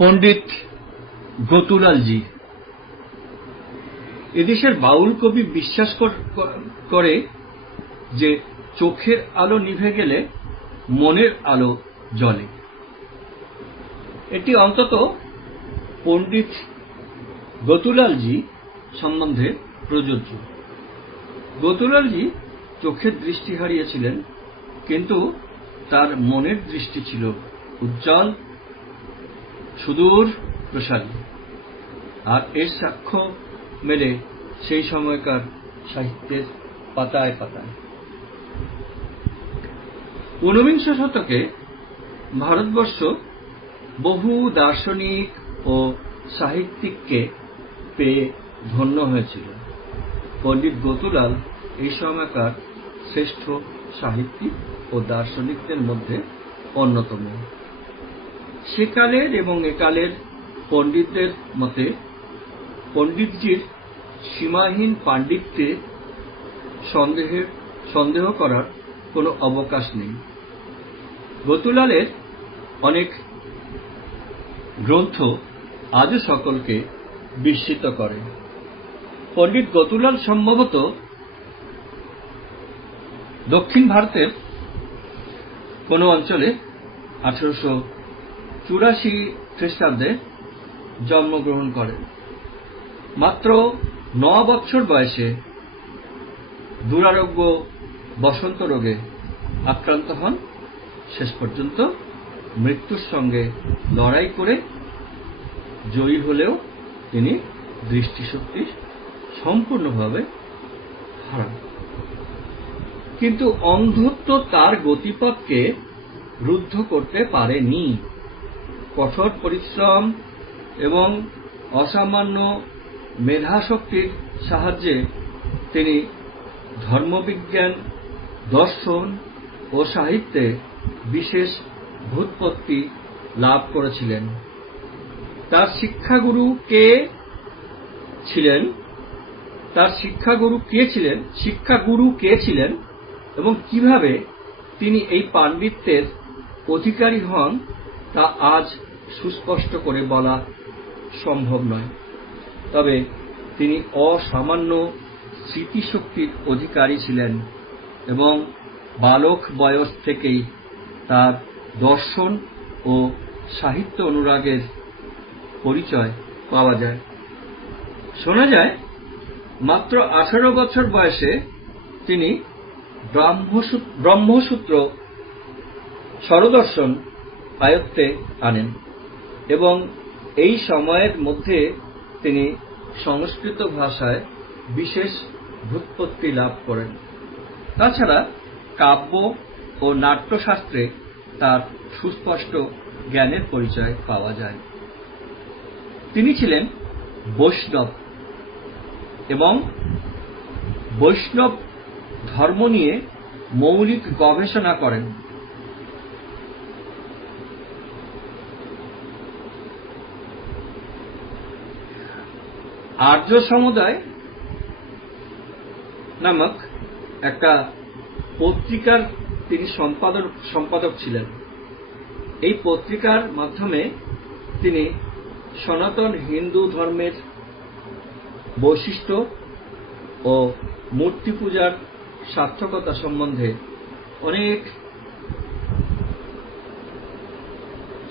পণ্ডিত গতুলালজি। এদেশের বাউল কবি বিশ্বাস করে যে চোখের আলো নিভে গেলে মনের আলো জ্বলে। এটি অন্তত পণ্ডিত গতুলালজি সম্বন্ধে প্রযোজ্য। গতুলালজি চোখের দৃষ্টি হারিয়েছিলেন, কিন্তু তার মনের দৃষ্টি ছিল উজ্জ্বল, সুদূর প্রসারী, আর এর সাক্ষ্য মেলে সেই সময়কার সাহিত্যের পাতায় পাতায়। ঊনবিংশ শতকে ভারতবর্ষ বহু দার্শনিক ও সাহিত্যিককে পেয়ে ধন্য হয়েছিল। পণ্ডিত গতুলাল এই সময়কার শ্রেষ্ঠ সাহিত্যিক ও দার্শনিকদের মধ্যে অন্যতম। সেকালের এবং একালের পণ্ডিতদের মতে পণ্ডিতজির সীমাহীন পাণ্ডিত্যে সন্দেহ করার কোনো অবকাশ নেই। গতুলালের অনেক গ্রন্থ আজও সকলকে বিস্মিত করে। পণ্ডিত গতুলাল সম্ভবত দক্ষিণ ভারতের কোনো অঞ্চলে 1884 খ্রিস্টাব্দে জন্মগ্রহণ করেন। মাত্র 9 বছর বয়সে দুরারোগ্য বসন্ত রোগে আক্রান্ত হন। শেষ পর্যন্ত মৃত্যুর সঙ্গে লড়াই করে জয়ী হলেও তিনি দৃষ্টিশক্তি সম্পূর্ণভাবে হারান। কিন্তু অন্ধত্ব তার গতিপথকে রুদ্ধ করতে পারেনি। কঠোর পরিশ্রম এবং অসামান্য মেধাশক্তির সাহায্যে তিনি ধর্মবিজ্ঞান, দর্শন ও সাহিত্যে বিশেষ ব্যুৎপত্তি লাভ করেছিলেন। তার শিক্ষাগুরু কে ছিলেন এবং কিভাবে তিনি এই পাণ্ডিত্যের অধিকারী হন তা আজ সুস্পষ্ট করে বলা সম্ভব নয়। তবে তিনি অসামান্য স্মৃতিশক্তির অধিকারী ছিলেন এবং বালক বয়স থেকেই তার দর্শন ও সাহিত্য অনুরাগের পরিচয় পাওয়া যায়। শোনা যায় মাত্র 18 বছর বয়সে তিনি ব্রহ্মসূত্র স্বরদর্শন আয়ত্তে আনেন এবং এই সময়ের মধ্যে তিনি সংস্কৃত ভাষায় বিশেষ ব্যুৎপত্তি লাভ করেন। তাছাড়া কাব্য ও নাট্যশাস্ত্রে তার সুস্পষ্ট জ্ঞানের পরিচয় পাওয়া যায়। তিনি ছিলেন বৈষ্ণব এবং বৈষ্ণব ধর্ম নিয়ে মৌলিক গবেষণা করেন। আর্য সমুদায় নামক একটা পত্রিকার তিনি সম্পাদক ছিলেন। এই পত্রিকার মাধ্যমে তিনি সনাতন হিন্দু ধর্মের বৈশিষ্ট্য ও মূর্তি পূজার সার্থকতা সম্বন্ধে অনেক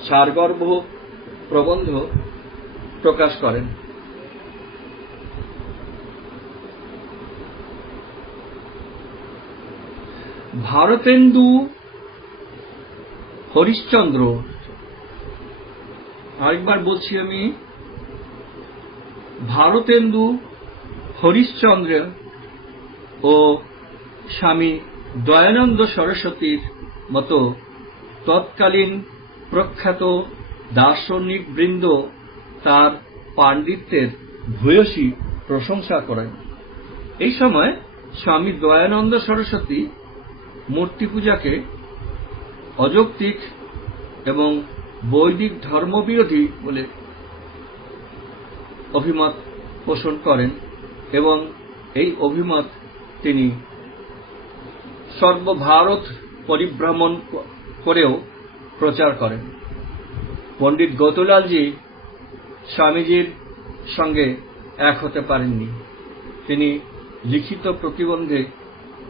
সারগর্ভ প্রবন্ধ প্রকাশ করেন। ভারতেন্দু হরিশ্চন্দ্র, আরেকবার বলছি আমি, ভারতেন্দু হরিশ্চন্দ্র ও স্বামী দয়ানন্দ সরস্বতীর মতো তৎকালীন প্রখ্যাত দার্শনিক বৃন্দ তার পাণ্ডিত্যের ভূয়সী প্রশংসা করেন। এই সময় স্বামী দয়ানন্দ সরস্বতী মূর্তি পূজাকে অযৌক্তিক এবং বৈদিক ধর্মবিরোধী বলে অভিমত পোষণ করেন এবং এই অভিমত তিনি সর্বভারত পরিভ্রমণ করেও প্রচার করেন। পণ্ডিত গতুলালজি স্বামীজির সঙ্গে এক হতে পারেননি। তিনি লিখিত প্রতিবন্ধে,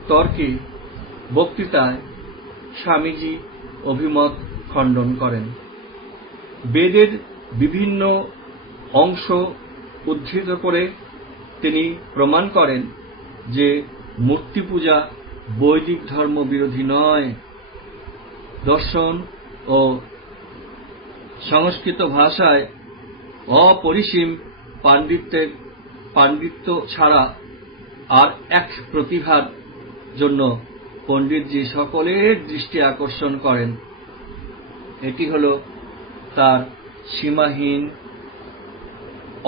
তর্কে, বক্তৃতায় স্বামীজি অভিমত খণ্ডন করেন। বেদের বিভিন্ন অংশ উদ্ধৃত করে তিনি প্রমাণ করেন যে মূর্তি পূজা বৈদিক ধর্ম বিরোধী নয়। দর্শন ও সংস্কৃত ভাষায় অপরিসীম পাণ্ডিত্য ছাড়া আর এক প্রতিভার জন্য পণ্ডিতজি সকলের দৃষ্টি আকর্ষণ করেন। এটি হল তার সীমাহীন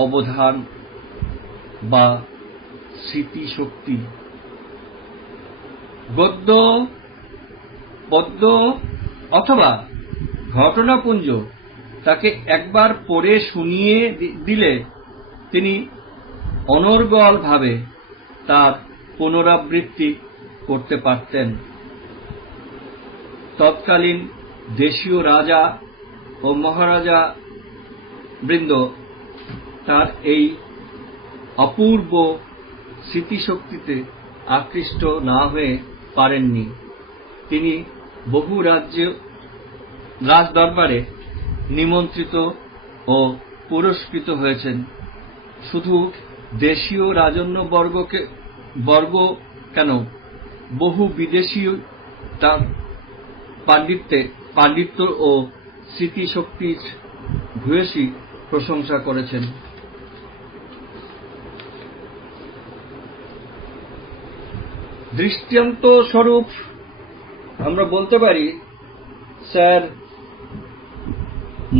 অবধান বা স্মৃতিশক্তি। গদ্য, পদ্য অথবা ঘটনাপুঞ্জ তাকে একবার পড়ে শুনিয়ে দিলে তিনি অনর্গলভাবে তার পুনরাবৃত্তি করতে পারতেন। তৎকালীন দেশীয় রাজা ও মহারাজা বৃন্দ তার এই অপূর্ব স্মৃতিশক্তিতে আকৃষ্ট না হয়ে পারেননি। তিনি বহু রাজদরবারে নিমন্ত্রিত ও পুরস্কৃত হয়েছেন। শুধু দেশীয় বর্গ কেন, বহু বিদেশী তার পাণ্ডিত্য ও স্মৃতিশক্তির ভূয়সী প্রশংসা করেছেন। দৃষ্টান্ত স্বরূপ আমরা বলতে পারি স্যার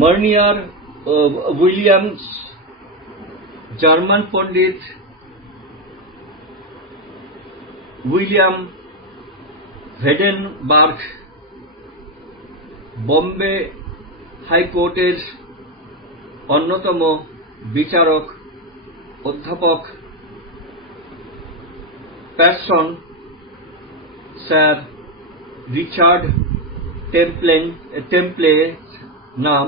মার্নিয়ার উইলিয়ামস, জার্মান পণ্ডিত উইলিয়াম ভেডেনবার্গ, বম্বে হাইকোর্টের অন্যতম বিচারক অধ্যাপক প্যারসন, স্যার রিচার্ড টেম্পলের নাম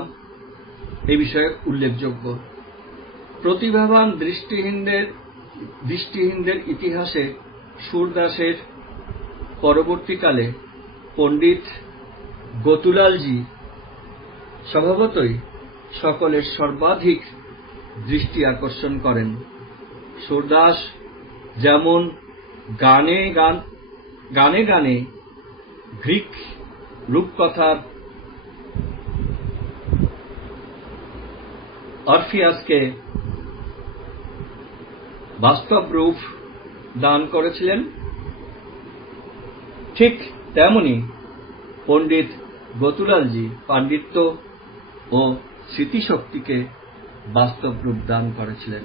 এই বিষয়ে উল্লেখযোগ্য। প্রতিভাবান দৃষ্টিহীনদের ইতিহাসে সুরদাসের পরবর্তীকালে পণ্ডিত গতুলালজি স্বভাবতই সকলের সর্বাধিক দৃষ্টি আকর্ষণ করেন। সুরদাস যেমন গানে গানে গ্রিক রূপকথার অরফিয়াসকে বাস্তব রূপ দান করেছিলেন, ঠিক তেমনি পণ্ডিত গতুলালজি পাণ্ডিত্য ও স্মৃতিশক্তিকে বাস্তব রূপ দান করেছিলেন।